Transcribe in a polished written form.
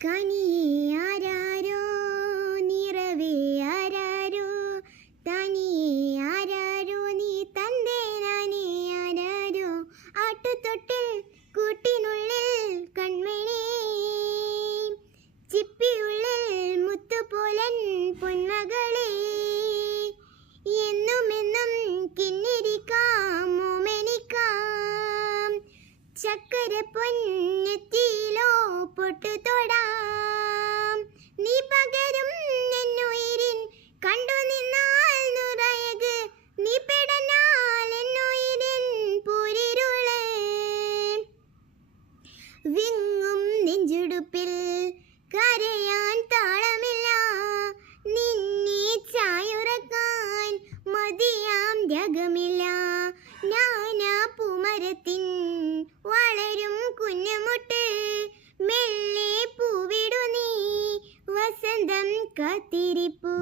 കനിയേ ആരാരോ നിറവേ ആരാരോ തനിയേ ആരാരോ നീ തന്തേ നാനേ ആരാരോ ആട്ടുതൊട്ടിൽ കൂട്ടിനുള്ളിൽ കൺമണി ചിപ്പിയുള്ളിൽ മുത്തുപോലൻ പൊന്മകളെ എന്നുമെന്നും കിന്നിരിക്കാം മോമനിക്കാം ചക്കര പൊന്നെത്തിയിലോ പൊട്ടു തൊടാം നീ പകരും എന്നുയിരിൻ കണ്ടു നിന്നാൽ നുറയക് നീ പെടനാൽ എന്നുയിരിൻ പൂരിരുള് വിങ്ങും നെഞ്ചുടുപ്പിൽ കരയാൻ താളമില്ല നിന്നെ ചായുറക്കാൻ മതിയാം രകമില്ല നാനാ പൂമരത്തിൻ വളരും കുഞ്ഞുമുട്ട് മെല്ലെ പൂവിടു നീ വസന്തം കാത്തിരിപ്പൂ